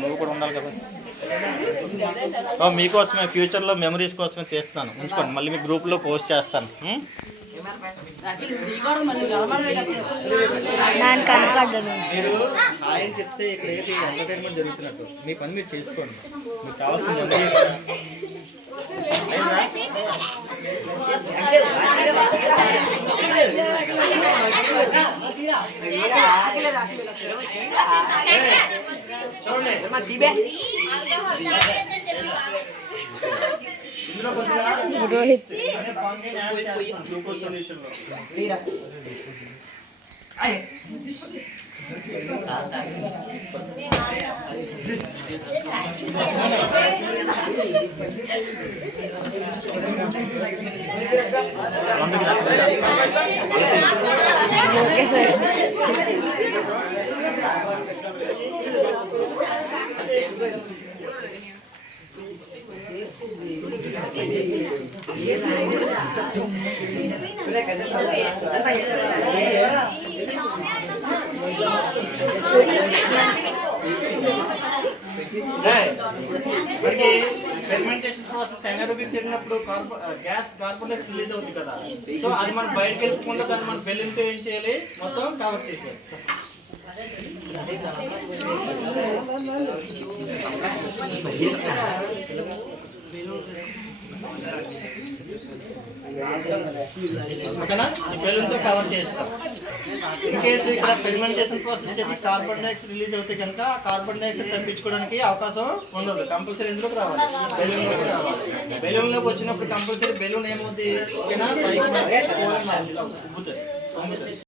నువ్వు కూడా ఉండాలి కదా. మీకోసమే ఫ్యూచర్లో మెమరీస్ కోసమే తీస్తున్నాను, ఉంచుకోండి. మళ్ళీ మీ గ్రూప్లో పోస్ట్ చేస్తాను. మీరు ఆయన చెప్తే ఇక్కడ ఏది ఎంటర్టైన్మెంట్ జరుగుతున్నట్టు మీ పని మీరు చేసుకోండి. మీకు కావాల్సిన మెమరీస్ రోహిత్ ఓకే సార్. మనకి ఫెర్మెంటేషన్ ప్రాసెస్ ఎనారోబిక్ జరిగినప్పుడు గ్యాస్ కార్బన్ డైఆక్సైడ్ రిలీజ్ అవుతుంది కదా. సో అది మనం బయటకు వెళ్ళకుండా దాన్ని మనం బెలూన్తో ఏం చేయాలి, మొత్తం కవర్ చేసేయాలి. ఓకేనా, బెలూన్తో కవర్ చేస్తాం. ఇన్ కేసు ఇక్కడ ఫెర్మెంటేషన్ ప్రాసెస్ చేసి కార్బన్ డైఆక్సైడ్ రిలీజ్ అవుతే కనుక కార్బన్ డైఆక్సైడ్ తప్పించుకోవడానికి అవకాశం ఉండదు. కంపల్సరీ ఎందులోకి రావాలి, బెలూన్లోకి రావాలి. బెలూన్లోకి వచ్చినప్పుడు కంపల్సరీ బెలూన్ ఏమవుతుంది, ఓకేనా, పైకి ఉబ్బుతుంది.